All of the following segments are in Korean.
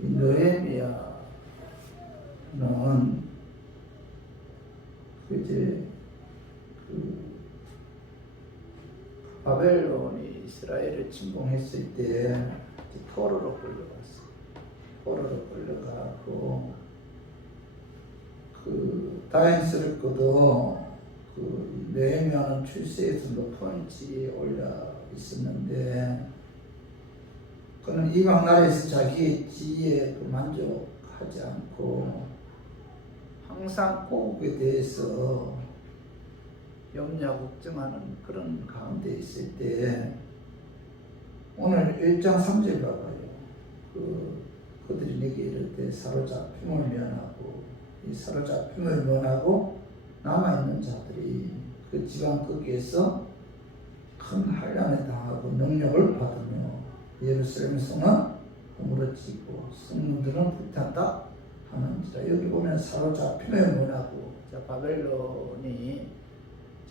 이 느헤미야는 이제 바벨론이 이스라엘을 침공했을 때 포로로 끌려갔어요. 포로로 끌려가고 다행스럽게도 느헤미야는 출세에서 높은 지위에 올라 있었는데 그는 이방 나라에서 자기의 지위에 만족하지 않고 항상 고국에 대해서 염려 걱정하는 그런 가운데 있을 때 오늘 1장 3절 봐봐요. 그들이 내게 이르되 사로잡힘을 면하고 이 사로잡힘을 면하고 남아있는 자들이 그 지방 거기에서 큰 환난을 당하고 능력을 받으며 예루살렘 성은 허물어지고 성문들은 불탄다 하는지라. 여기 보면 사로잡힘을 면하고 바벨론이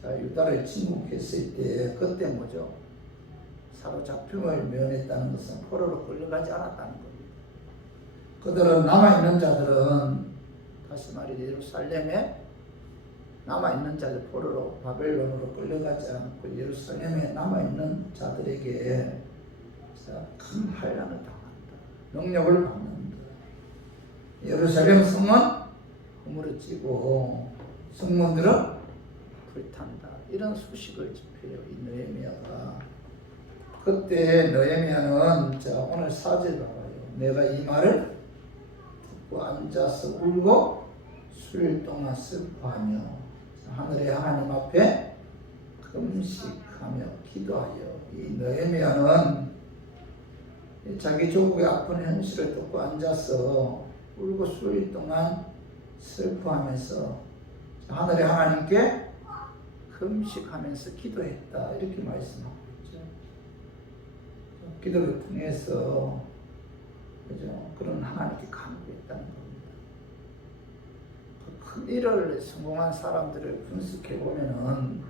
유다를 침공했을 때 그때 뭐죠? 사로잡힘을 면했다는 것은 포로로 끌려가지 않았다는 겁니다. 그들은 남아있는 자들은 다시 말해 예루살렘에 남아있는 자들 포로로 바벨론으로 끌려가지 않고 예루살렘에 남아있는 자들에게 큰 환난을 당한다. 능력을 받는다. 예루살렘 성은 허물어지고 성문들은 불탄다. 이런 소식을 집해요. 이 느헤미야가. 그때 느헤미야는 오늘 4절 봐봐요. 내가 이 말을 듣고 앉아서 울고 수일 동안 슬퍼하며 하늘의 하나님 앞에 금식하며 기도하여. 이 느헤미야는 자기 조국의 아픈 현실을 듣고 앉아서 울고 수일 동안 슬퍼하면서 하늘의 하나님께 금식하면서 기도했다. 이렇게 말씀하고 있죠. 기도를 통해서 그런 하나님께 간구했다는 겁니다. 큰 일을 성공한 사람들을 분석해 보면은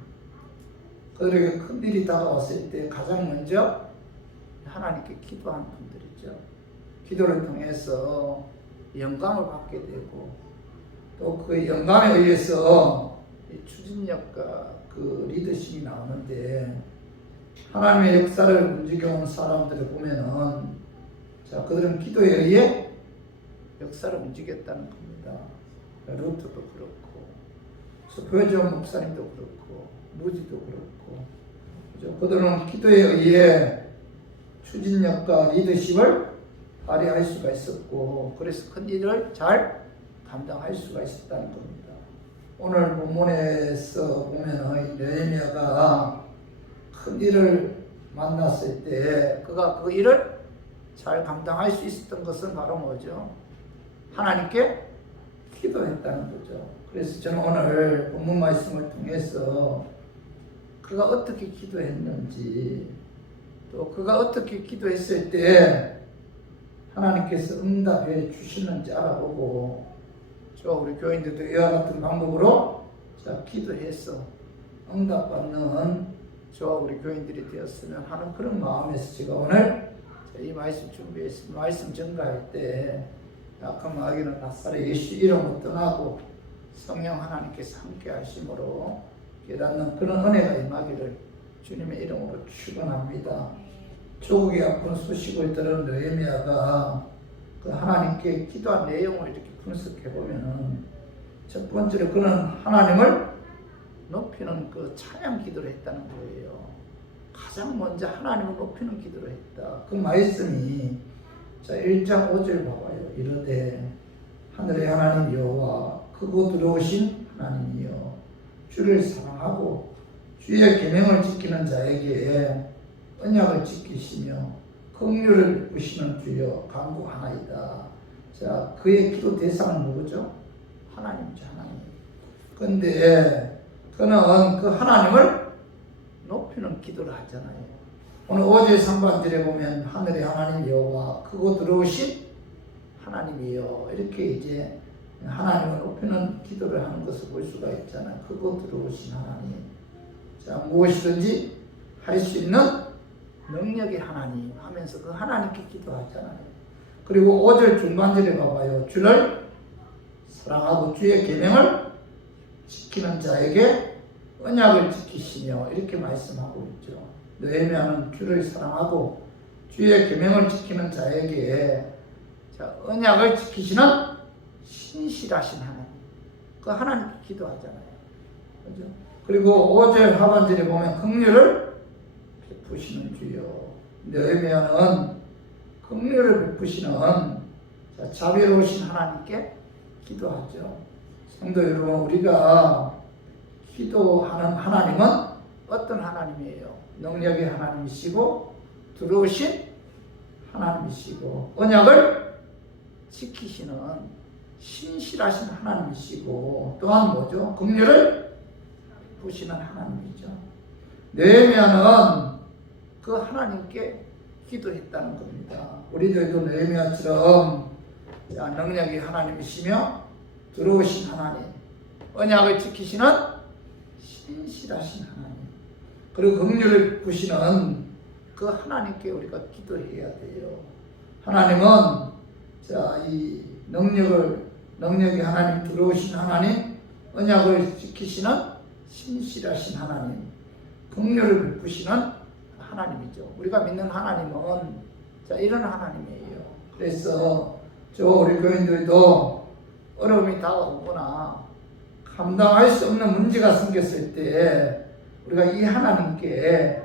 그들에게 큰 일이 다가왔을 때 가장 먼저 하나님께 기도한 분들이죠. 기도를 통해서 영감을 받게 되고 또 그 영감에 의해서 추진력과 리더십이 나오는데 하나님의 역사를 움직여온 사람들을 보면은 그들은 기도에 의해 역사를 움직였다는 겁니다. 루트도 그렇고 스포전 목사님도 그렇고 무지도 그렇고 그들은 기도에 의해 추진력과 리더십을 발휘할 수가 있었고 그래서 큰 일을 잘 감당할 수가 있었다는 겁니다. 오늘 본문에서 보면 느헤미야가 큰 일을 만났을 때 그가 그 일을 잘 감당할 수 있었던 것은 바로 뭐죠? 하나님께 기도했다는 거죠. 그래서 저는 오늘 본문 말씀을 통해서 그가 어떻게 기도했는지 또 그가 어떻게 기도했을 때 하나님께서 응답해 주시는지 알아보고 우리 교인들도 이와 같은 방법으로 기도해서 응답받는 우리 교인들이 되었으면 하는 그런 마음에서 제가 오늘 이 말씀 준비했습니다. 말씀 전가할 때 약한 마귀는 나사렛 예수 이름으로 떠나고 성령 하나님께서 함께 하심으로 깨닫는 그런 은혜가 임하기를 주님의 이름으로 축원합니다. 조국의 아픈 소식을 들은 느헤미야가 그 하나님께 기도한 내용을 이렇게 분석해 보면은 첫 번째로 그는 하나님을 높이는 찬양 기도를 했다는 거예요. 가장 먼저 하나님을 높이는 기도를 했다. 그 말씀이 1장 5절 봐봐요. 이르되 하늘의 하나님 여호와 크고 두려우신 하나님이여 주를 사랑하고 주의 계명을 지키는 자에게 언약을 지키시며 긍휼을 베푸시는 주여 간구하나이다. 그의 기도 대상은 누구죠? 하나님이죠. 하나님. 그런데 그는 그 하나님을 높이는 기도를 하잖아요. 오늘 5절 3반절에 보면 하늘의 하나님 여호와 크고 두려우신 하나님이여 이렇게 하나님을 높이는 기도를 하는 것을 볼 수가 있잖아요. 크고 두려우신 하나님. 무엇이든지 할 수 있는 능력의 하나님 하면서 그 하나님께 기도하잖아요. 그리고 5절 중간절에 봐봐요. 주를 사랑하고 주의 계명을 지키는 자에게 언약을 지키시며 이렇게 말씀하고 있죠. 느헤미야는 주를 사랑하고 주의 계명을 지키는 자에게 언약을 지키시는 신실하신 하나님, 그 하나님께 기도하잖아요. 그죠? 그리고 5절 하반절에 보면 긍휼을 베푸시는 주여. 느헤미야는 긍휼을 베푸시는 자비로우신 하나님께 기도하죠. 성도 여러분, 우리가 기도하는 하나님은 어떤 하나님이에요? 능력의 하나님이시고 들어오신 하나님이시고 언약을 지키시는 신실하신 하나님이시고 또한 뭐죠? 긍휼을 보시는 하나님이죠. 느헤미야는 그 하나님께 기도했다는 겁니다. 우리들도 느헤미야처럼 능력의 하나님이시며 들어오신 하나님, 언약을 지키시는 신실하신 하나님, 그리고 긍휼을 보시는 그 하나님께 우리가 기도해야 돼요. 하나님은 이 능력의 하나님, 들어오신 하나님, 언약을 지키시는 신실하신 하나님, 긍휼을 베푸시는 하나님이죠. 우리가 믿는 하나님은 이런 하나님이에요. 그래서 우리 교인들도 어려움이 다가오거나 감당할 수 없는 문제가 생겼을 때 우리가 이 하나님께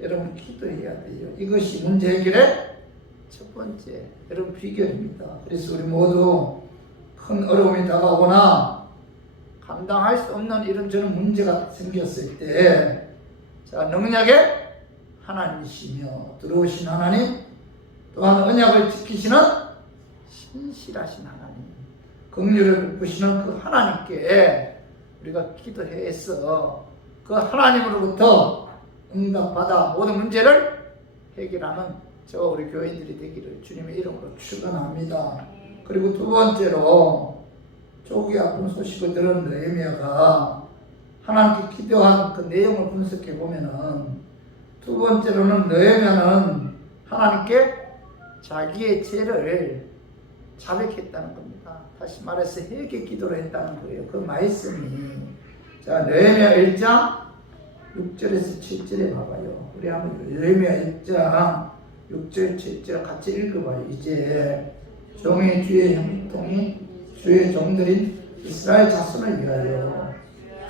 여러분 기도해야 돼요. 이것이 문제 해결의 첫 번째 여러분 비결입니다. 그래서 우리 모두 큰 어려움이 다가오거나 감당할 수 없는 이런저런 문제가 생겼을 때 능력의 하나님이시며 들어오신 하나님, 또한 언약을 지키시는 신실하신 하나님, 긍휼을 베푸시는 그 하나님께 우리가 기도해서 그 하나님으로부터 응답받아 모든 문제를 해결하는 우리 교인들이 되기를 주님의 이름으로 축원합니다. 그리고 두 번째로 조기 아픈 소식을 들은 느헤미야가 하나님께 기도한 그 내용을 분석해 보면은 두 번째로는 느헤미야는 하나님께 자기의 죄를 자백했다는 겁니다. 다시 말해서 회개 기도를 했다는 거예요. 그 말씀이 느헤미야 1장 6절에서 7절에 봐봐요. 우리 한번 느헤미야 1장 6절 7절 같이 읽어봐요. 이제 종의 주의 형통이 주의 종들인 이스라엘 자손을 위하여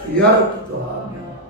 주야로 기도하며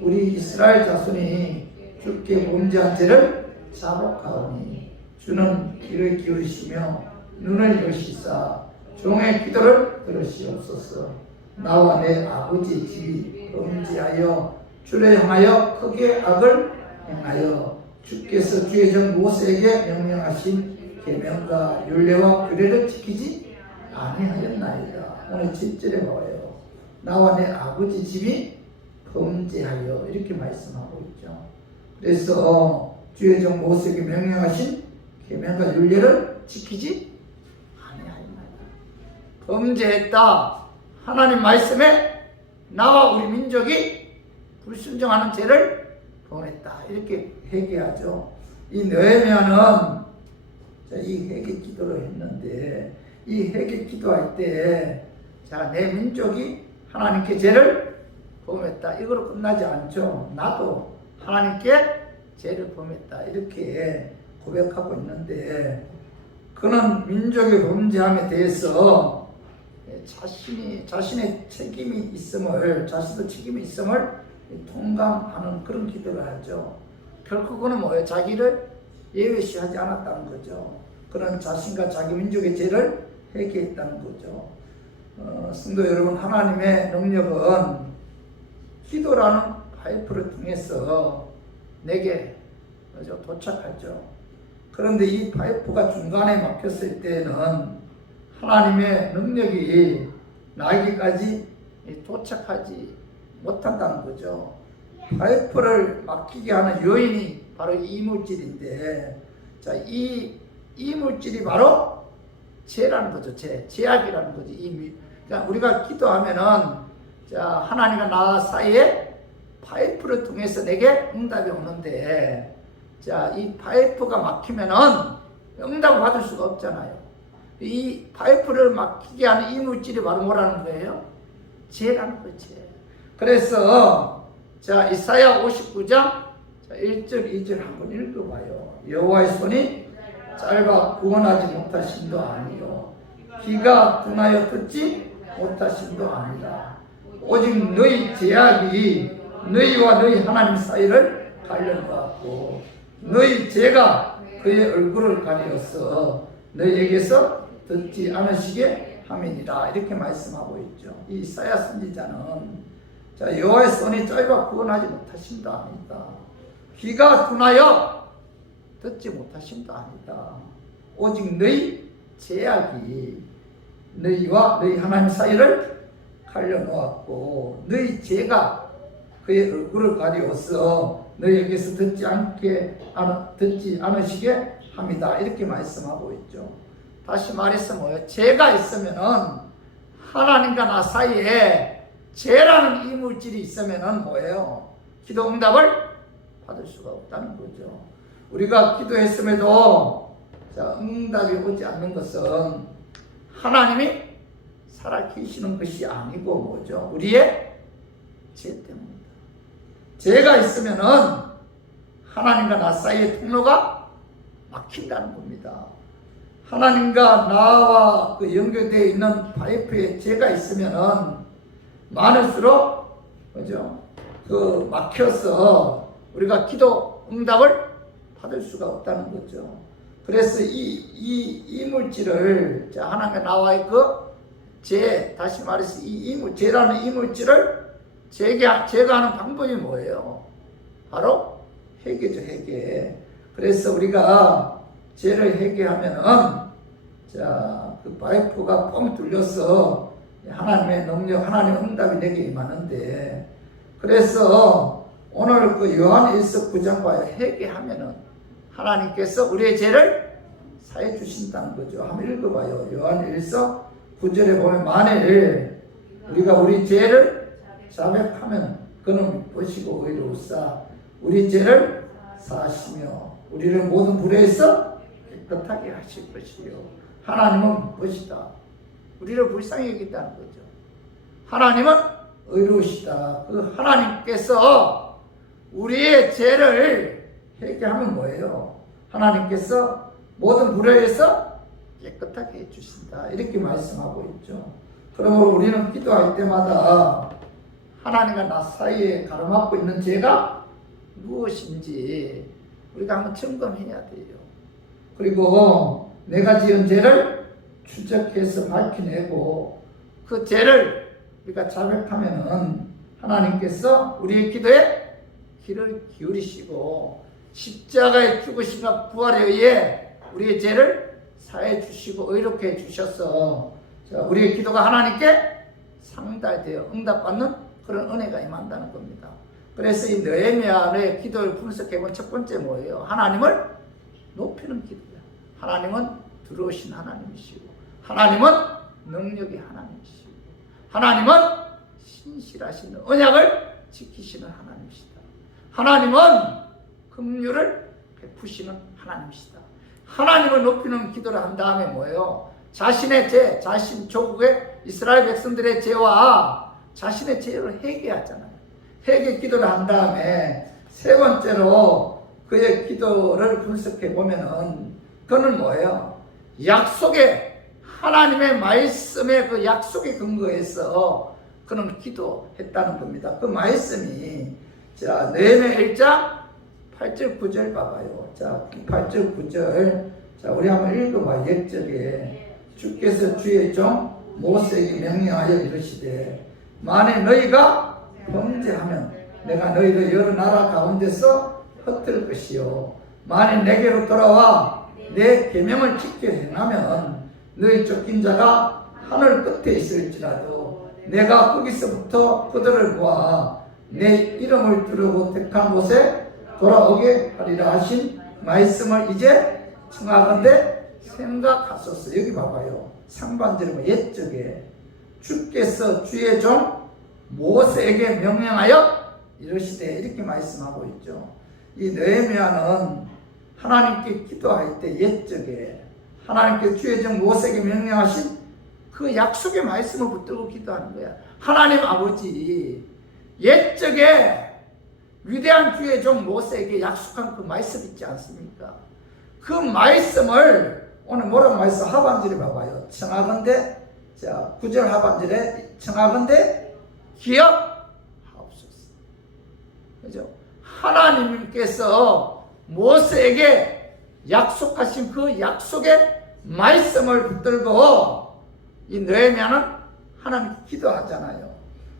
우리 이스라엘 자손이 주께 범죄한 죄를 자복하오니 주는 귀를 기울이시며 눈을 여시사 종의 기도를 들으시옵소서. 나와 내 아버지 집이 범죄하여 주를 향하여 크게 악을 행하여 주께서 주의 종 모세에게 명령하신 계명과 율례와 규례를 지키지 아니하였나이다. 오늘 7절에 봐요. 나와 내 아버지 집이 범죄하여 이렇게 말씀하고 있죠. 그래서 주의 종 모세에게 명령하신 계명과 율례를 지키지 아니하였나이다. 범죄했다. 하나님 말씀에 나와 우리 민족이 불순종하는 죄를 범했다. 이렇게 회개하죠. 이 느헤미야는 이 회개 기도를 했는데 이 회개 기도할 때 내 민족이 하나님께 죄를 범했다. 이거로 끝나지 않죠. 나도 하나님께 죄를 범했다. 이렇게 고백하고 있는데 그는 민족의 범죄함에 대해서 자신의 책임이 있음을, 자신도 책임이 있음을 통감하는 그런 기도를 하죠. 결코 그는 뭐예요? 자기를 예외시하지 않았다는 거죠. 그는 자신과 자기 민족의 죄를 회개했다는 거죠. 성도 여러분, 하나님의 능력은 기도라는 파이프를 통해서 내게 도착하죠. 그런데 이 파이프가 중간에 막혔을 때는 하나님의 능력이 나에게까지 도착하지 못한다는 거죠. 파이프를 막히게 하는 요인이 바로 이 이물질인데, 이 이물질이 바로 죄라는 거죠. 죄악이라는 거죠. 그러니까 우리가 기도하면은 하나님과 나 사이에 파이프를 통해서 내게 응답이 오는데, 이 파이프가 막히면은 응답을 받을 수가 없잖아요. 이 파이프를 막히게 하는 이물질이 바로 뭐라는 거예요? 죄라는 거지. 그래서 자 이사야 59장 자, 1절 2절 한번 읽어봐요. 여호와의 손이 짧아 구원하지 못하심도 아니요 귀가 둔하여 듣지 못하심도 아니라 오직 너희 죄악이 너희와 너희 하나님 사이를 갈려놓았고 너희 죄가 그의 얼굴을 가리어서 너희에게서 듣지 않으시게 함이니라. 이렇게 말씀하고 있죠. 이 이사야 선지자는 자 여호와의 손이 짧아 구원하지 못하심도 아니다. 귀가 둔하여 듣지 못하심도 아니다. 오직 너희 죄악이 너희와 너희 하나님 사이를 갈려놓았고 너희 죄가 그의 얼굴을 가리워서 너희에게서 듣지 않으시게 합니다. 이렇게 말씀하고 있죠. 다시 말해서 뭐예요? 죄가 있으면은 하나님과 나 사이에 죄라는 이물질이 있으면은 뭐예요? 기도 응답을 받을 수가 없다는 거죠. 우리가 기도했음에도 자, 응답이 오지 않는 것은 하나님이 살아계시는 것이 아니고 뭐죠? 우리의 죄 때문입니다. 죄가 있으면은 하나님과 나 사이의 통로가 막힌다는 겁니다. 하나님과 나와 그 연결되어 있는 파이프에 죄가 있으면은 많을수록 그죠? 그 막혀서 우리가 기도 응답을 받을 수가 없다는 거죠. 그래서 이 물질을 하나님과 나와의 그 죄, 다시 말해서 죄라는 이물질을 제거하는 방법이 뭐예요? 바로 회개죠, 회개. 그래서 우리가 죄를 회개하면은 그 파이프가 뻥 뚫려서 하나님의 능력, 하나님의 응답이 내게 임하는데, 그래서 오늘 그 요한 1서 9장과 회개하면은 하나님께서 우리의 죄를 사해 주신다는 거죠. 한번 읽어봐요. 요한 1서 9절에 보면 만일 우리가 우리 죄를 자백하면 그는 보시고 의로우사 우리 죄를 사하시며 우리를 모든 불의에서 깨끗하게 하실 것이요 하나님은 무엇이다? 우리를 불쌍히 여긴다는 거죠. 하나님은 의로우시다. 그 하나님께서 우리의 죄를 회개하면 뭐예요? 하나님께서 모든 불의에서 깨끗하게 해주신다. 이렇게 말씀하고 있죠. 그러므로 우리는 기도할 때마다 하나님과 나 사이에 가로막고 있는 죄가 무엇인지 우리가 한번 점검해야 돼요. 그리고 내가 지은 죄를 추적해서 밝혀내고 그 죄를 우리가 자백하면은 하나님께서 우리의 기도에 귀를 기울이시고 십자가의 죽으심과 부활에 의해 우리의 죄를 사해 주시고 의롭게 해 주셔서 우리의 기도가 하나님께 상달되어 응답받는 그런 은혜가 임한다는 겁니다. 그래서 이 느헤미야의 기도를 분석해본 첫 번째 뭐예요? 하나님을 높이는 기도야. 하나님은 들어오신 하나님이시고 하나님은 능력이 하나님이시고 하나님은 신실하신 언약을 지키시는 하나님이시다. 하나님은 긍휼을 베푸시는 하나님이시다. 하나님을 높이는 기도를 한 다음에 뭐예요? 자신의 죄, 자신 조국의 이스라엘 백성들의 죄와 자신의 죄를 회개하잖아요. 회개 기도를 한 다음에 세 번째로 그의 기도를 분석해 보면은 그는 뭐예요? 약속의 하나님의 말씀의 그 약속에 근거해서 그는 기도했다는 겁니다. 그 말씀이 느헤미야 1장 8절 9절 봐봐요. 8절 9절 우리 한번 읽어봐요. 옛적에 주께서 주의 종 모세에게 명령하여 이르시되 만일 너희가 범죄하면 내가 너희를 여러 나라 가운데서 흩을 것이요 만일 내게로 돌아와 내 계명을 지켜 행하면 너희 쫓긴 자가 하늘 끝에 있을지라도 내가 거기서부터 그들을 모아 내 이름을 두르고 택한 곳에 돌아오게 하리라 하신 말씀을 이제 청하건대 생각하소서. 여기 봐봐요. 상반절에 옛적에 주께서 주의 종 모세에게 명령하여 이러시되 이렇게 말씀하고 있죠. 이 느헤미야는 하나님께 기도할 때 옛적에 하나님께 주의정 모세에게 명령하신 그 약속의 말씀을 붙들고 기도하는 거야. 하나님 아버지, 옛적에 위대한 주의 종 모세에게 약속한 그 말씀 있지 않습니까? 그 말씀을 오늘 뭐라고 말씀 하반절에 봐봐요. 청하건대, 자 9절 하반절에 청하건대 기억하옵소서. 그죠? 하나님께서 모세에게 약속하신 그 약속의 말씀을 붙들고 이 느헤미야는 하나님께 기도하잖아요.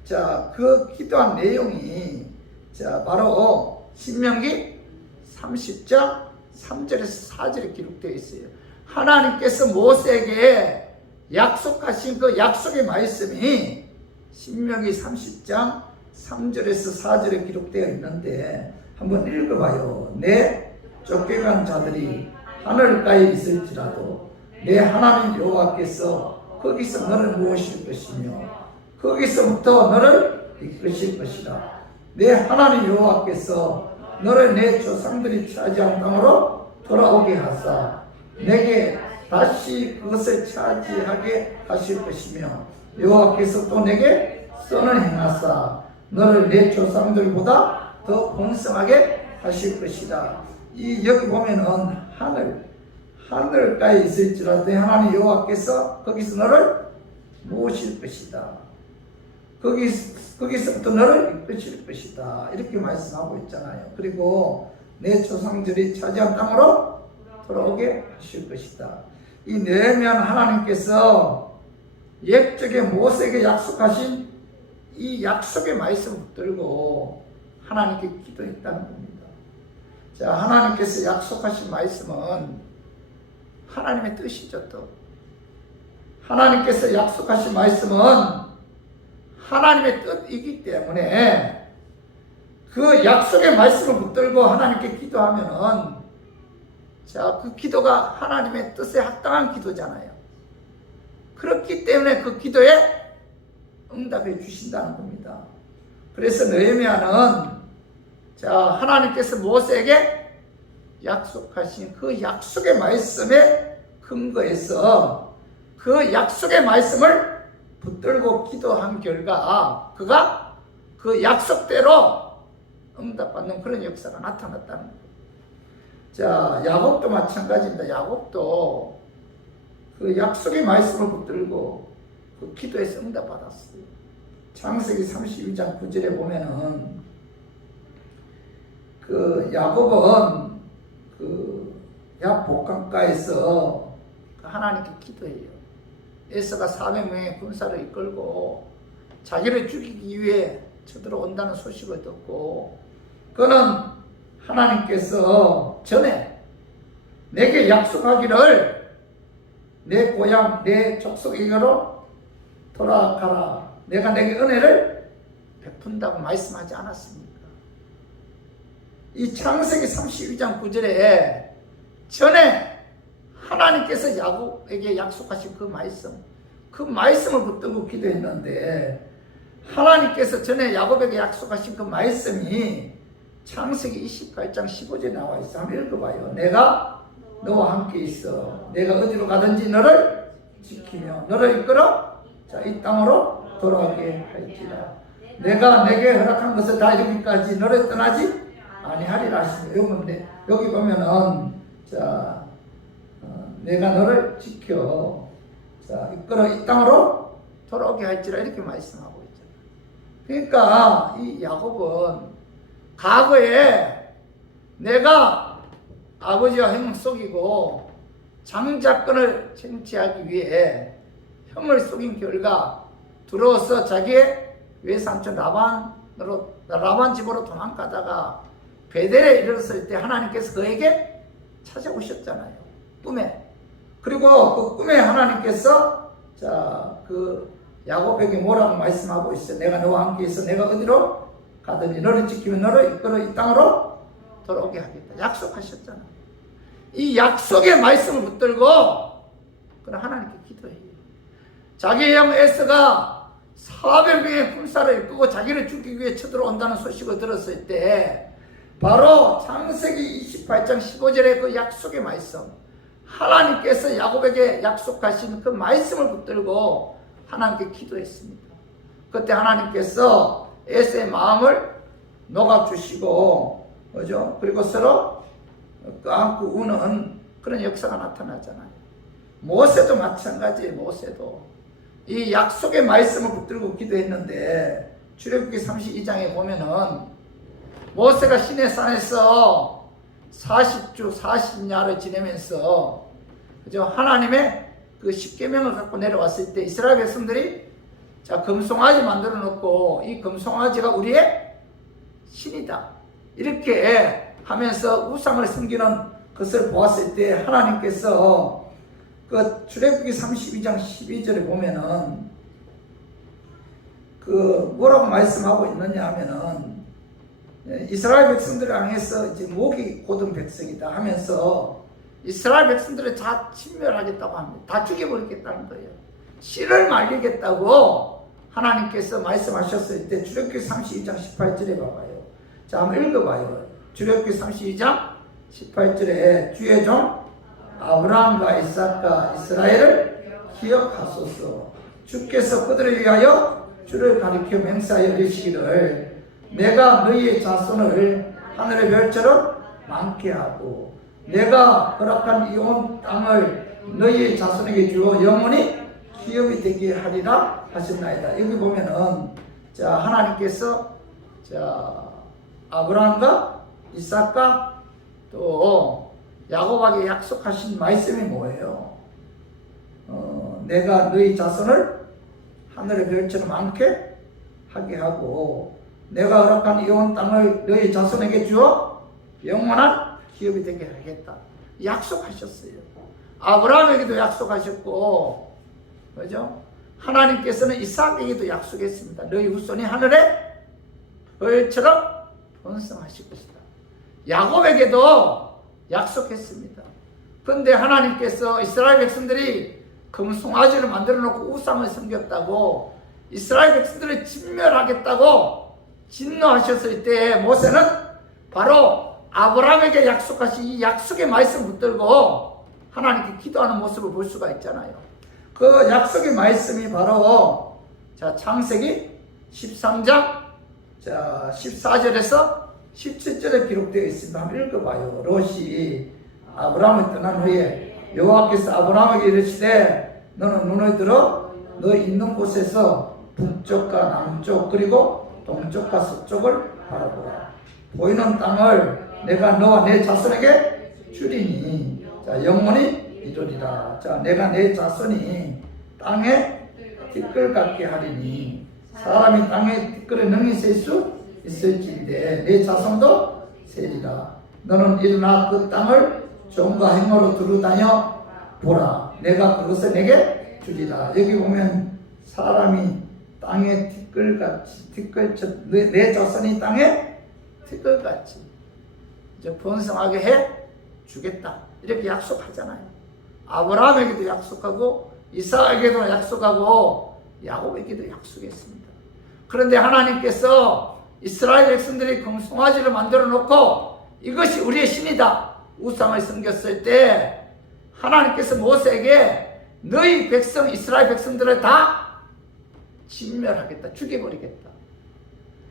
자, 그 기도한 내용이 자 바로 신명기 30장 3절에서 4절에 기록되어 있어요. 하나님께서 모세에게 약속하신 그 약속의 말씀이 신명기 30장 3절에서 4절에 기록되어 있는데 한번 읽어봐요. 내 쫓겨간 자들이 하늘가에 있을지라도 내 하나님 여호와께서 거기서 너를 모으실 것이며 거기서부터 너를 이끄실 것이라. 내 하나님 여호와께서 너를 내 조상들이 차지한 땅으로 돌아오게 하사 내게 다시 그것을 차지하게 하실 것이며 여호와께서 또 내게 선을 행하사 너를 내 조상들보다 더 번성하게 하실 것이다. 이 여기 보면은 하늘가에 있을지라도 내 하나님 여호와께서 거기서 너를 모으실 것이다. 거기서부터 너를 이끄실 것이다. 이렇게 말씀하고 있잖아요. 그리고 내 조상들이 차지한 땅으로 돌아오게 하실 것이다. 이 느헤미야는 하나님께서 옛적에 모세에게 약속하신 이 약속의 말씀을 붙들고 하나님께 기도했다는 겁니다. 자, 하나님께서 약속하신 말씀은 하나님의 뜻이죠. 또 하나님께서 약속하신 말씀은 하나님의 뜻이기 때문에 그 약속의 말씀을 붙들고 하나님께 기도하면은 자, 그 기도가 하나님의 뜻에 합당한 기도잖아요. 그렇기 때문에 그 기도에 응답해 주신다는 겁니다. 그래서 느헤미야는 자, 하나님께서 모세에게 약속하신 그 약속의 말씀에 근거해서 그 약속의 말씀을 붙들고 기도한 결과 그가 그 약속대로 응답받는 그런 역사가 나타났다는 거예요. 자, 야곱도 마찬가지입니다. 야곱도 그 약속의 말씀을 붙들고 그 기도에서 응답받았어요. 창세기 32장 9절에 보면은 그 야곱은 그 야복강가에서 하나님께 기도해요. 에서가 400명의 군사를 이끌고 자기를 죽이기 위해 쳐들어온다는 소식을 듣고 그는 하나님께서 전에 내게 약속하기를 내 고향 내 족속에게로 돌아가라. 내가 내게 은혜를 베푼다고 말씀하지 않았습니까? 이 창세기 32장 9절에 전에 하나님께서 야곱에게 약속하신 그 말씀을 붙들고 기도했는데 하나님께서 전에 야곱에게 약속하신 그 말씀이 창세기 28장 15절에 나와 있어. 한번 읽어봐요. 내가 너와 함께 있어. 내가 어디로 가든지 너를 지키며 너를 이끌어 자, 이 땅으로 돌아오게 할지라. 내가 내게 허락한 것을 다 이루기까지 너를 떠나지 아니하리라 하시며 여기 보면은 자 내가 너를 지켜 자 이끌어 이 땅으로 돌아오게 할지라 이렇게 말씀하고 있죠. 그러니까 이 야곱은 과거에 내가 아버지와 형을 속이고 장자권을 쟁취하기 위해 형을 속인 결과 들어와서 자기의 외삼촌 라반 집으로 도망가다가 베델에 이르렀을 때 하나님께서 그에게 찾아오셨잖아요. 꿈에. 그리고 그 꿈에 하나님께서 자, 그 야곱에게 뭐라고 말씀하고 있어? 내가 너와 함께 있어. 내가 어디로 가든지 너를 지키면 너를 이끌어 이 땅으로 돌아오게 하겠다. 약속하셨잖아요. 이 약속의 말씀을 붙들고 그는 하나님께 기도해요. 자기의 형 에서가 400명의 군사를 이끌고 자기를 죽이기 위해 쳐들어온다는 소식을 들었을 때 바로 창세기 28장 15절의 그 약속의 말씀, 하나님께서 야곱에게 약속하신 그 말씀을 붙들고 하나님께 기도했습니다. 그때 하나님께서 에서의 마음을 녹아주시고, 그죠? 그리고 서로 껴안고 우는 그런 역사가 나타나잖아요. 모세도 마찬가지예요. 모세도 이 약속의 말씀을 붙들고 기도했는데, 출애굽기 32장에 보면은 모세가 시내산에서 40주 40야를 지내면서, 그죠? 하나님의 그 십계명을 갖고 내려왔을 때 이스라엘 백성들이 자, 금송아지 만들어 놓고 이 금송아지가 우리의 신이다, 이렇게 하면서 우상을 섬기는 것을 보았을 때 하나님께서 그 출애굽기 32장 12절에 보면은 그 뭐라고 말씀하고 있느냐 하면은, 이스라엘 백성들을 향해서 이제 목이 곧은 백성이다 하면서 이스라엘 백성들을 다 진멸하겠다고 합니다. 다 죽여버리겠다는 거예요. 씨를 말리겠다고 하나님께서 말씀하셨을 때 출애굽기 32장 18절에 봐봐요. 자, 한번 읽어봐요. 출애굽기 32장 18절에 주의 종 아브라함과 이삭과 이스라엘을 기억하소서. 주께서 그들을 위하여 주를 가리켜 맹세하여 이르시기를 내가 너희의 자손을 하늘의 별처럼 많게 하고 내가 허락한 이 온 땅을 너희의 자손에게 주어 영원히 기업이 되게 하리라 하셨나이다. 여기 보면은 자, 하나님께서 자, 아브라함과 이삭과 또 야곱에게 약속하신 말씀이 뭐예요? 내가 너희 자손을 하늘의 별처럼 많게 하게 하고 내가 허락한 이 온 땅을 너희 자손에게 주어 영원한 기업이 되게 하겠다, 약속하셨어요. 아브라함에게도 약속하셨고, 그죠? 하나님께서는 이삭에게도 약속했습니다. 너희 후손이 하늘의 별처럼 번성하실 것이다. 야곱에게도 약속했습니다. 그런데 하나님께서 이스라엘 백성들이 금송아지를 만들어 놓고 우상을 섬겼다고, 이스라엘 백성들을 진멸하겠다고 진노하셨을 때 모세는 바로 아브라함에게 약속하신 이 약속의 말씀 붙들고 하나님께 기도하는 모습을 볼 수가 있잖아요. 그 약속의 말씀이 바로 자, 창세기 13장 자, 14절에서 17절에 기록되어 있습니다. 한번 읽어봐요. 롯이 아브라함을 떠난 후에 여호와께서 아브라함에게 이르시되 너는 눈을 들어 너 있는 곳에서 북쪽과 남쪽 그리고 동쪽과 서쪽을 바라보라. 보이는 땅을 내가 너와 내 자손에게 주리니 자, 영원히 이루리라. 자, 내가 내 자손이 땅에 티끌 같게 하리니 사람이 땅에 티끌에 능히 셀 수 있을지인데 내 자손도 세리라. 너는 일어나 그 땅을 종과 행어로 두루다녀 보라. 내가 그것을 내게 주리라. 여기 보면 사람이 땅에 티끌같이 내 자손이 땅에 티끌같이 번성하게 해 주겠다, 이렇게 약속하잖아요. 아브라함에게도 약속하고 이삭에게도 약속하고 야곱에게도 약속했습니다. 그런데 하나님께서 이스라엘 백성들이 금송아지를 만들어 놓고 이것이 우리의 신이다 우상을 섬겼을 때 하나님께서 모세에게 너희 백성 이스라엘 백성들을 다 진멸하겠다, 죽여버리겠다,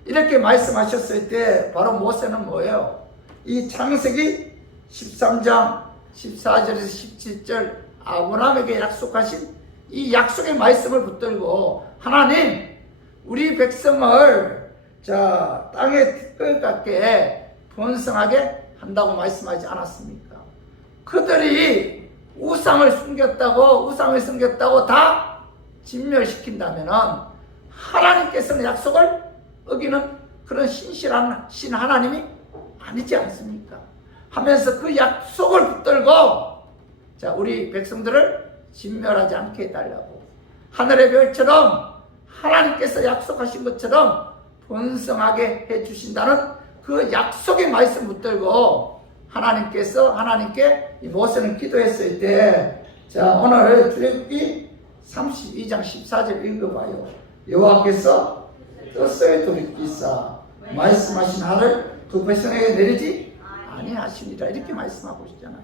이렇게 말씀하셨을 때 바로 모세는 뭐예요? 이 창세기 13장 14절에서 17절 아브라함에게 약속하신 이 약속의 말씀을 붙들고 하나님 우리 백성을 자, 땅의 티끌 같게 번성하게 한다고 말씀하지 않았습니까? 그들이 우상을 숨겼다고 다 진멸시킨다면은 하나님께서는 약속을 어기는 그런 신실한 신 하나님이 아니지 않습니까? 하면서 그 약속을 붙들고 자, 우리 백성들을 진멸하지 않게 해달라고 하늘의 별처럼 하나님께서 약속하신 것처럼 번성하게 해주신다는 그 약속의 말씀 붙들고 하나님께 이 모세는 기도했을 때 자, 오늘 출애굽기 32장 14절 읽어봐요. 여호와께서 뜻을 돌이키사 말씀하신 하를 그 백성에게 내리지 아니하시리라 이렇게 말씀하고 있잖아요.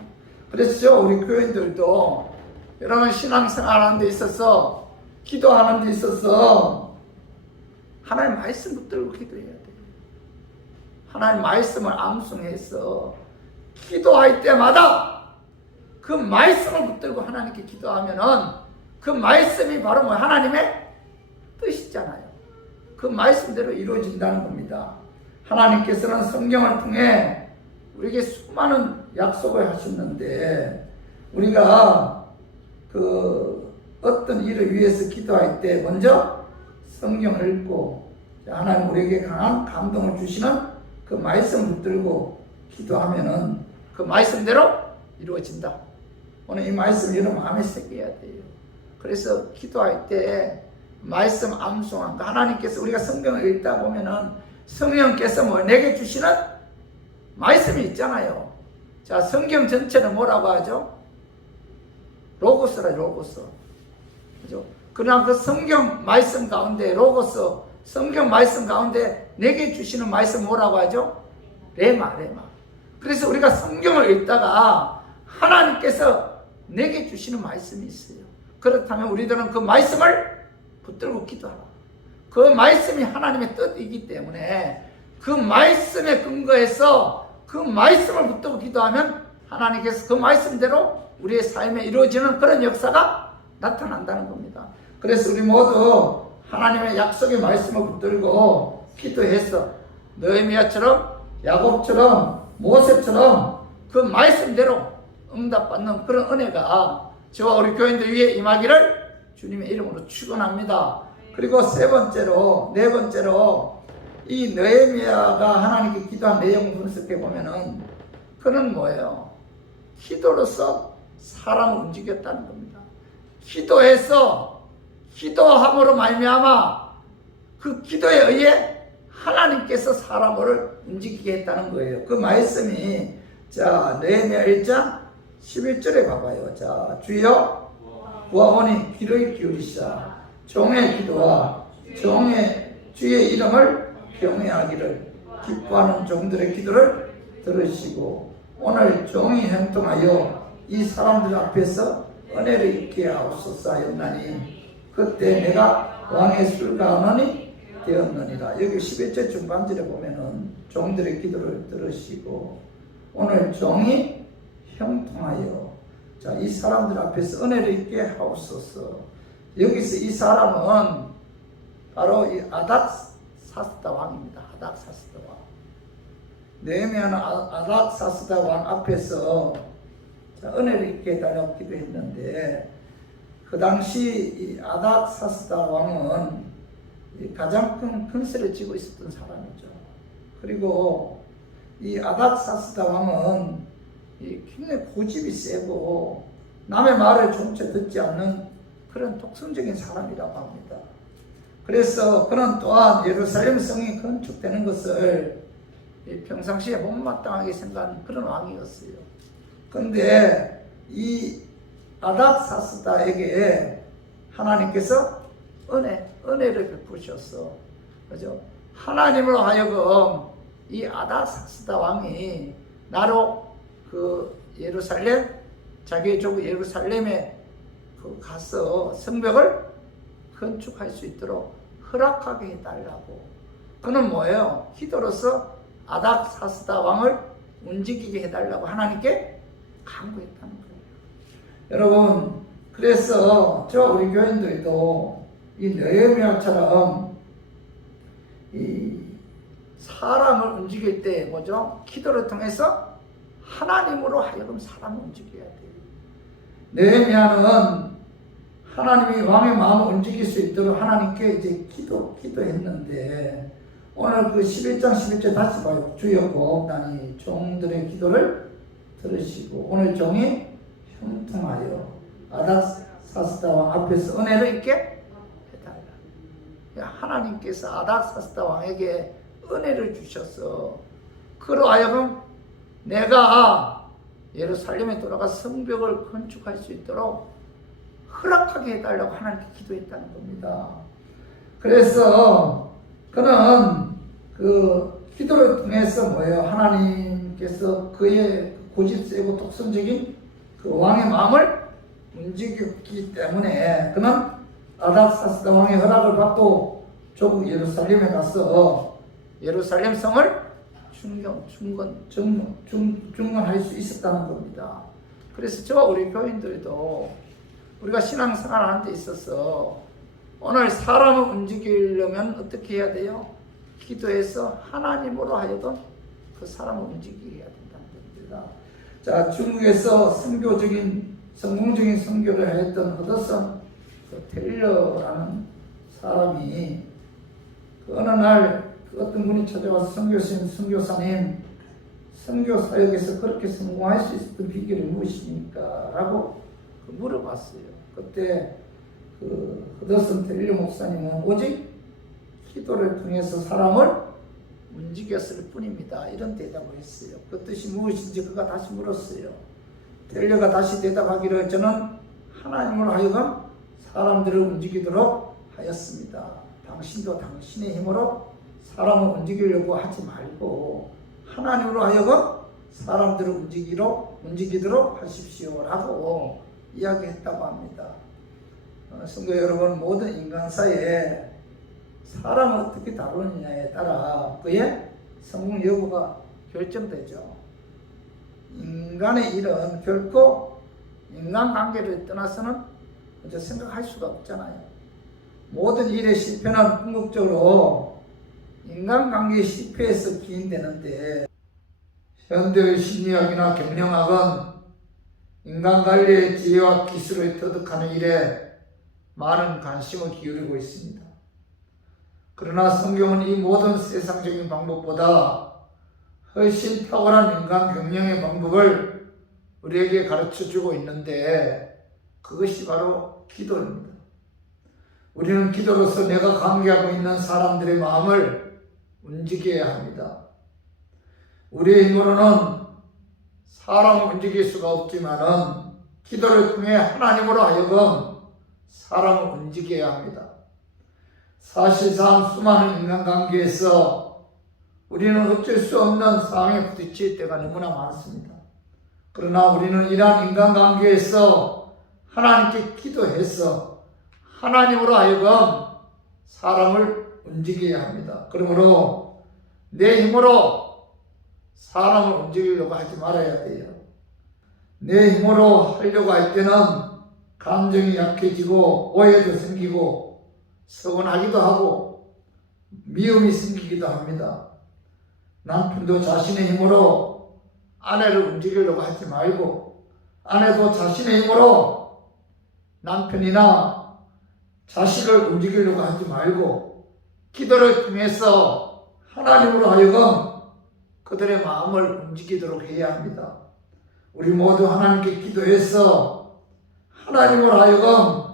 그래서 우리 교인들도 여러분 신앙생활하는 데 있어서 기도하는 데 있어서 하나님 말씀 붙들고 기도해야 돼요. 하나님 말씀을 암송해서 기도할 때마다 그 말씀을 붙들고 하나님께 기도하면은 그 말씀이 바로 뭐 하나님의 뜻이잖아요. 그 말씀대로 이루어진다는 겁니다. 하나님께서는 성경을 통해 우리에게 수많은 약속을 하셨는데 우리가 그 어떤 일을 위해서 기도할 때 먼저 성경을 읽고 하나님 우리에게 강한 감동을 주시는 그 말씀을 붙들고 기도하면은 그 말씀대로 이루어진다. 오늘 이 말씀 여러분 마음에 새겨야 돼요. 그래서 기도할 때 말씀 암송한 거 하나님께서 우리가 성경을 읽다 보면은 성령께서 뭐 내게 주시는 말씀이 있잖아요. 자, 성경 전체는 뭐라고 하죠? 로고스라 로고스. 그죠? 그러나 그 성경 말씀 가운데 로고스, 성경 말씀 가운데 내게 주시는 말씀 뭐라고 하죠? 레마, 레마. 그래서 우리가 성경을 읽다가 하나님께서 내게 주시는 말씀이 있어요. 그렇다면 우리들은 그 말씀을 붙들고 기도하라. 그 말씀이 하나님의 뜻이기 때문에 그 말씀에 근거해서 그 말씀을 붙들고 기도하면 하나님께서 그 말씀대로 우리의 삶에 이루어지는 그런 역사가 나타난다는 겁니다. 그래서 우리 모두 하나님의 약속의 말씀을 붙들고 기도해서 느헤미야처럼 야곱처럼 모세처럼 그 말씀대로 응답받는 그런 은혜가 저와 우리 교인들 위해 임하기를 주님의 이름으로 축원합니다. 그리고 네 번째로 이 느헤미야가 하나님께 기도한 내용을 분석해 보면은 그는 뭐예요? 기도로서 사람을 움직였다는 겁니다. 기도해서 기도함으로 말미암아 그 기도에 의해 하나님께서 사람을 움직이게 했다는 거예요. 그 말씀이 자 느헤미야 1장 11절에 봐봐요. 자 주여 구하오니 귀를 기울이시사 종의 기도와 주의 이름을 경외하기를 기뻐하는 종들의 기도를 들으시고 오늘 종이 형통하여 이 사람들 앞에서 은혜를 입게 하옵소서 하였나니 그때 내가 왕의 술가원이 되었느니라. 여기 11절 중반절에 보면은 종들의 기도를 들으시고 오늘 종이 형통하여 자, 이 사람들 앞에서 은혜를 입게 하옵소서. 여기서 이 사람은 바로 이 아닥사스다 왕입니다. 아닥사스다 왕. 느헤미야는 아닥사스다 왕 앞에서 자, 은혜를 입게 해달라고 기도했는데 그 당시 이 아닥사스다 왕은 가장 큰 근세를 쥐고 있었던 사람이죠. 그리고 이 아닥사스다 왕은 굉장히 고집이 세고 남의 말을 좀채 듣지 않는 그런 독선적인 사람이라고 합니다. 그래서 그는 또한 예루살렘 성이 건축되는 것을 평상시에 못마땅하게 생각하는 그런 왕이었어요. 그런데 이 아닥사스다에게 하나님께서 은혜를 베푸셨어. 그죠? 하나님으로 하여금 이 아닥사스다 왕이 나로 그 예루살렘, 자기의 족 예루살렘에 가서 성벽을 건축할 수 있도록 허락하게 해달라고. 그는 뭐예요? 기도로서 아닥사스다 왕을 움직이게 해달라고 하나님께 간구했다는 거예요. 여러분, 그래서 우리 교인들도 이 느헤미야처럼 이 사람을 움직일 때 뭐죠? 기도를 통해서 하나님으로 하여금 사람을 움직여야 돼요. 느헤미야는 하나님이 왕의 마음을 움직일 수 있도록 하나님께 이제 기도했는데 오늘 그 11장 11절 다시 봐요. 주여 구하옵나니 종들의 기도를 들으시고 오늘 종이 형통하여 아닥사스다 왕 앞에서 은혜를 입게 해달라. 하나님께서 아닥사스다 왕에게 은혜를 주셔서 그로 하여금 내가 예루살렘에 돌아가서 성벽을 건축할 수 있도록 허락하게 해달라고 하나님께 기도했다는 겁니다. 그래서 그는 그 기도를 통해서 뭐예요? 하나님께서 그의 고집세고 독선적인 그 왕의 마음을 움직였기 때문에 그는 아닥사스다 왕의 허락을 받고 조국 예루살렘에 가서 예루살렘 성을 중건할 수 있었다는 겁니다. 그래서 저와 우리 교인들도 우리가 신앙생활 하는 데 있어서 오늘 사람을 움직이려면 어떻게 해야 돼요? 기도해서 하나님으로 하여금 그 사람을 움직이게 해야 된다는 겁니다. 자, 중국에서 성공적인 선교를 했던 허드슨 테일러라는 사람이 그 어느 날 어떤 분이 찾아와서 선교사님, 선교 사역에서 그렇게 성공할 수 있었던 비결이 무엇입니까? 라고 물어봤어요. 그때 그 허드슨 테일러 목사님은 오직 기도를 통해서 사람을 움직였을 뿐입니다. 이런 대답을 했어요. 그 뜻이 무엇인지 그가 다시 물었어요. 테일러가 다시 대답하기를 저는 하나님으로 하여금 사람들을 움직이도록 하였습니다. 당신도 당신의 힘으로 사람을 움직이려고 하지 말고 하나님으로 하여금 사람들을 움직이도록 하십시오 라고 이야기했다고 합니다. 성도 여러분, 모든 인간사에 사람을 어떻게 다루느냐에 따라 그의 성공 여부가 결정되죠. 인간의 일은 결코 인간관계를 떠나서는 먼저 생각할 수가 없잖아요. 모든 일의 실패는 궁극적으로 인간관계의 실패에서 기인되는데 현대의 심리학이나 경영학은 인간관리의 지혜와 기술을 터득하는 일에 많은 관심을 기울이고 있습니다. 그러나 성경은 이 모든 세상적인 방법보다 훨씬 탁월한 인간 경영의 방법을 우리에게 가르쳐주고 있는데 그것이 바로 기도입니다. 우리는 기도로서 내가 관계하고 있는 사람들의 마음을 움직여야 합니다. 우리의 힘으로는 사람을 움직일 수가 없지만은 기도를 통해 하나님으로 하여금 사람을 움직여야 합니다. 사실상 수많은 인간관계에서 우리는 어쩔 수 없는 상황에 부딪힐 때가 너무나 많습니다. 그러나 우리는 이러한 인간관계에서 하나님께 기도해서 하나님으로 하여금 사람을 움직여야 합니다. 그러므로 내 힘으로 사람을 움직이려고 하지 말아야 돼요. 내 힘으로 하려고 할 때는 감정이 약해지고 오해도 생기고 서운하기도 하고 미움이 생기기도 합니다. 남편도 자신의 힘으로 아내를 움직이려고 하지 말고 아내도 자신의 힘으로 남편이나 자식을 움직이려고 하지 말고 기도를 통해서 하나님으로 하여금 그들의 마음을 움직이도록 해야 합니다. 우리 모두 하나님께 기도해서 하나님으로 하여금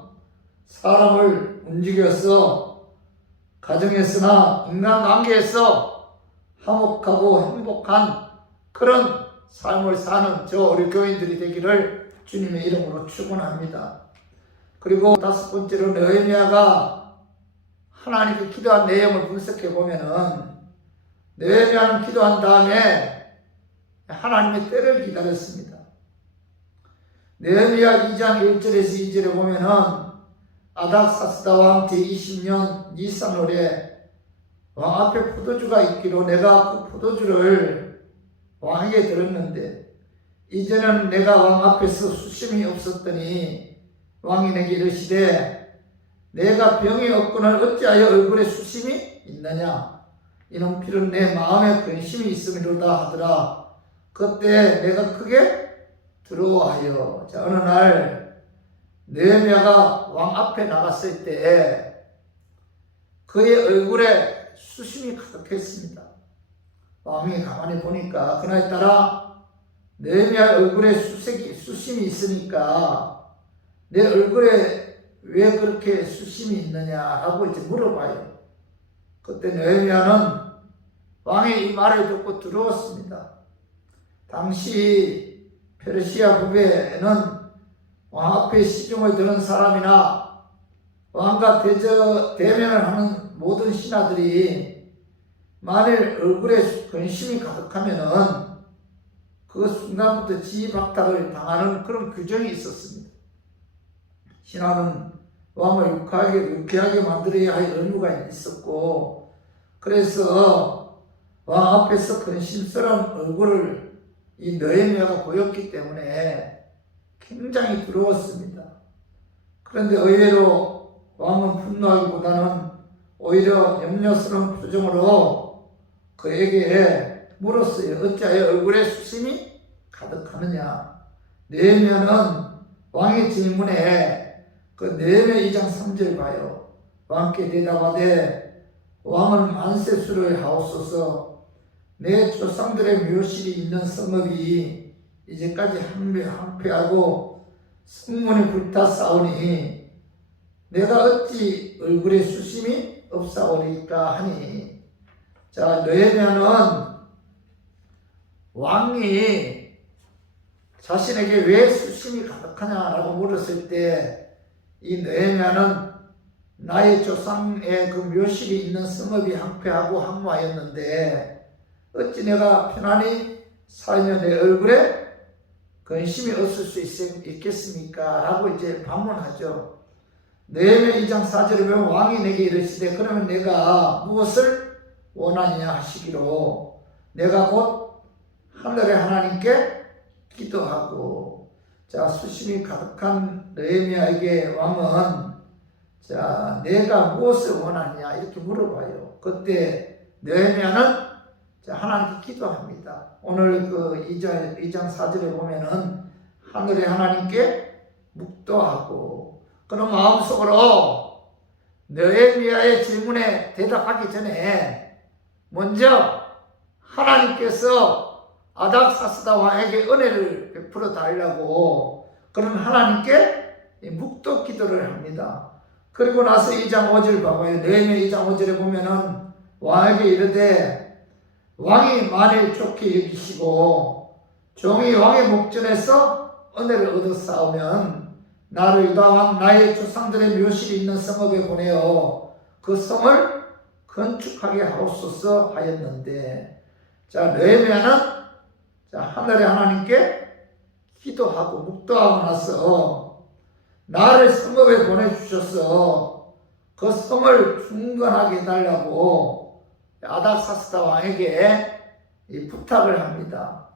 사람을 움직여서 가정에서나 인간관계에서 화목하고 행복한 그런 삶을 사는 저 우리 교인들이 되기를 주님의 이름으로 축원합니다. 그리고 다섯 번째로 느헤미야가 하나님께 기도한 내용을 분석해 보면은 느헤미야는 기도한 다음에 하나님의 때를 기다렸습니다. 느헤미야 2장 1절에서 2절에 보면은 아닥사스다 왕 제20년 니산월에 왕 앞에 포도주가 있기로 내가 그 포도주를 왕에게 들었는데 이제는 내가 왕 앞에서 수심이 없었더니 왕이 내게 이르시되 내가 병이 없거늘 어찌하여 얼굴에 수심이 있느냐 이는 필은 내 마음에 근심이 있음이로다 하더라. 그때 내가 크게 두려워하여 어느 날 느헤미야가 왕 앞에 나갔을 때 그의 얼굴에 수심이 가득했습니다. 왕이 가만히 보니까 그날따라 느헤미야 얼굴에 수심이 있으니까 내 얼굴에 왜 그렇게 수심이 있느냐 하고 이제 물어봐요. 그때 느헤미야는 왕의 이 말을 듣고 두려웠습니다. 당시 페르시아 부배에는 왕 앞에 시중을 드는 사람이나 왕과 대면을 하는 모든 신하들이 만일 얼굴에 근심이 가득하면은 그 순간부터 지박탈을 당하는 그런 규정이 있었습니다. 신하는 왕을 유쾌하게 만들어야 할 의무가 있었고, 그래서 왕 앞에서 근심스러운 얼굴을 이 느헤미야가 보였기 때문에 굉장히 두려웠습니다. 그런데 의외로 왕은 분노하기보다는 오히려 염려스러운 표정으로 그에게 물었어요. 어찌하여 얼굴에 수심이 가득하느냐. 느헤미야는 왕의 질문에 그 느헤미야 2장 3절 봐요. 왕께 대답하되 왕은 만세수를 하옵소서. 내 조상들의 묘실이 있는 성읍이 이제까지 황폐하고 성문이 불탔사오니 내가 어찌 얼굴에 수심이 없사오리까 하니. 자, 느헤미야는 왕이 자신에게 왜 수심이 가득하냐라고 물었을 때 이 느헤미야는 나의 조상의 그 묘실이 있는 성읍이 황폐하고 황무하였는데 어찌 내가 편안히 살며 내 얼굴에 근심이 없을 수 있겠습니까? 라고 이제 반문하죠. 느헤미야 2장 4절에 보면 왕이 내게 이르시되 그러면 내가 무엇을 원하느냐 하시기로 내가 곧 하늘의 하나님께 기도하고. 자, 수심이 가득한 느헤미야에게 왕은 자, 내가 무엇을 원하느냐 이렇게 물어봐요. 그때 느헤미야는 하나님께 기도합니다. 오늘 그 2장 4절에 보면은 하늘의 하나님께 묵도하고, 그런 마음속으로 느헤미야의 질문에 대답하기 전에 먼저 하나님께서 아닥사스다 왕에게 은혜를 베풀어 달라고 그런 하나님께 묵도 기도를 합니다. 그리고 나서 2장 5절 봐봐요. 느헤미야 2장 5절에 보면은 왕에게 이르되 왕이 만일 좋게 여기시고 종이 왕의 목전에서 은혜를 얻어 싸우면 나를 유다왕 나의 조상들의 묘실이 있는 성읍에 보내어 그 성을 건축하게 하옵소서 하였는데, 자, 느헤미야는 하늘의 하나님께 기도하고 묵도하고 나서 나를 성읍에 보내주셔서 그 성을 중건하게 해달라고 아닥사스다 왕에게 부탁을 합니다.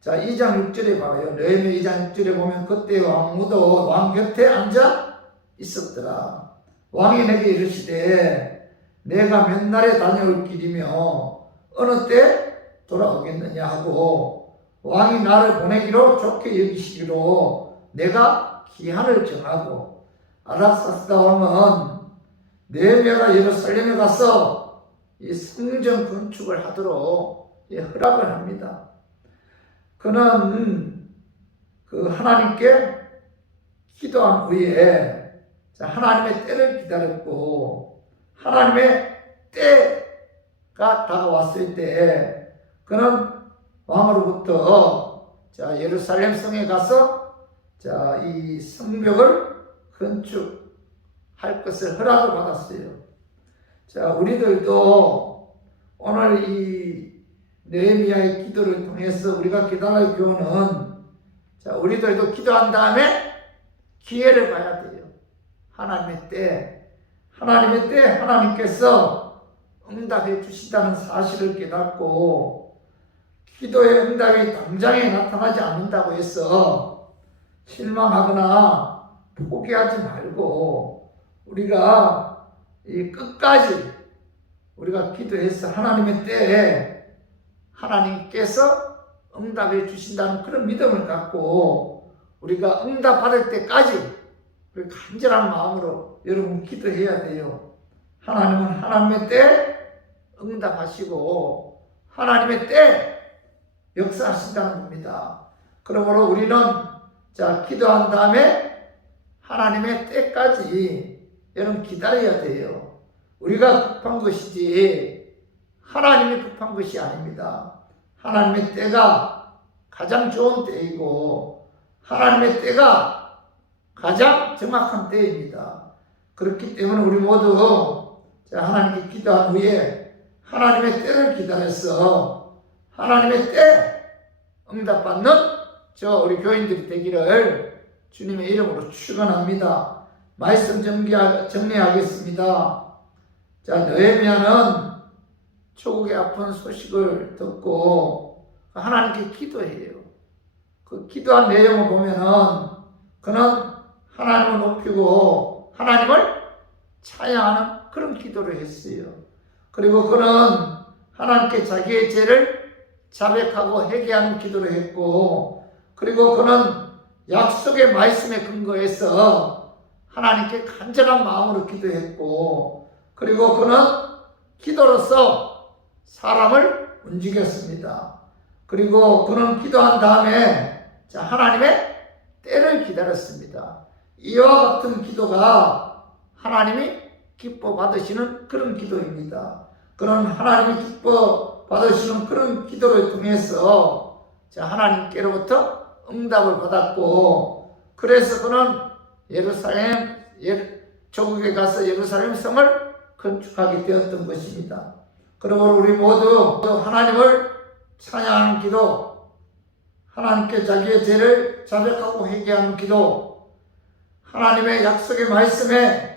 자, 2장 6절에 봐요. 느헤미야 2장 6절에 보면 그때 왕후도 왕 곁에 앉아 있었더라. 왕이 내게 이르시되 내가 몇 날에 다녀올 길이며 어느 때 돌아오겠느냐 하고 왕이 나를 보내기로 좋게 여기시기로 내가 기한을 정하고, 아닥사스다 왕은 느헤미야가 예루살렘에 가서 이 성전 건축을 하도록 허락을 합니다. 그는 그 하나님께 기도한 후에 하나님의 때를 기다렸고, 하나님의 때가 다가왔을 때 그는 왕으로부터 예루살렘 성에 가서 이 성벽을 건축할 것을 허락을 받았어요. 자, 우리들도 오늘 이 느헤미야의 기도를 통해서 우리가 기도할 교훈은, 자, 우리들도 기도한 다음에 기회를 봐야 돼요. 하나님의 때 하나님께서 응답해 주시다는 사실을 깨닫고, 기도의 응답이 당장에 나타나지 않는다고 해서 실망하거나 포기하지 말고 우리가 끝까지 우리가 기도해서 하나님의 때에 하나님께서 응답해 주신다는 그런 믿음을 갖고 우리가 응답 받을 때까지 우리 간절한 마음으로 여러분 기도해야 돼요. 하나님은 하나님의 때 응답하시고 하나님의 때 역사하신다는 겁니다. 그러므로 우리는 기도한 다음에 하나님의 때까지 여러분 기다려야 돼요. 우리가 급한 것이지 하나님이 급한 것이 아닙니다. 하나님의 때가 가장 좋은 때이고 하나님의 때가 가장 정확한 때입니다. 그렇기 때문에 우리 모두 하나님께 기도한 후에 하나님의 때를 기다려서 하나님의 때 응답받는 저 우리 교인들이 되기를 주님의 이름으로 축원합니다. 말씀 정리하겠습니다. 자, 느헤미야는 조국의 아픈 소식을 듣고 하나님께 기도해요. 그 기도한 내용을 보면은 그는 하나님을 높이고 하나님을 찬양하는 그런 기도를 했어요. 그리고 그는 하나님께 자기의 죄를 자백하고 회개하는 기도를 했고, 그리고 그는 약속의 말씀에 근거해서 하나님께 간절한 마음으로 기도했고, 그리고 그는 기도로서 사람을 움직였습니다. 그리고 그는 기도한 다음에 하나님의 때를 기다렸습니다. 이와 같은 기도가 하나님이 기뻐 받으시는 그런 기도입니다. 그런 하나님이 기뻐 받으시는 그런 기도를 통해서 하나님께로부터 응답을 받았고, 그래서 그는 조국에 가서 예루살렘 성을 건축하게 되었던 것입니다. 그러므로 우리 모두 하나님을 찬양하는 기도, 하나님께 자기의 죄를 자백하고 회개하는 기도, 하나님의 약속의 말씀에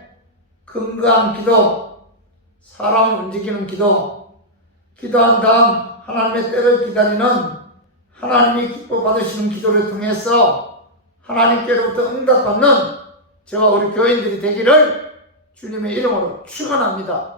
근거한 기도, 사람을 움직이는 기도, 기도한 다음 하나님의 때를 기다리는 하나님이 기뻐 받으시는 기도를 통해서 하나님께로부터 응답받는 저와 우리 교인들이 되기를 주님의 이름으로 축원합니다.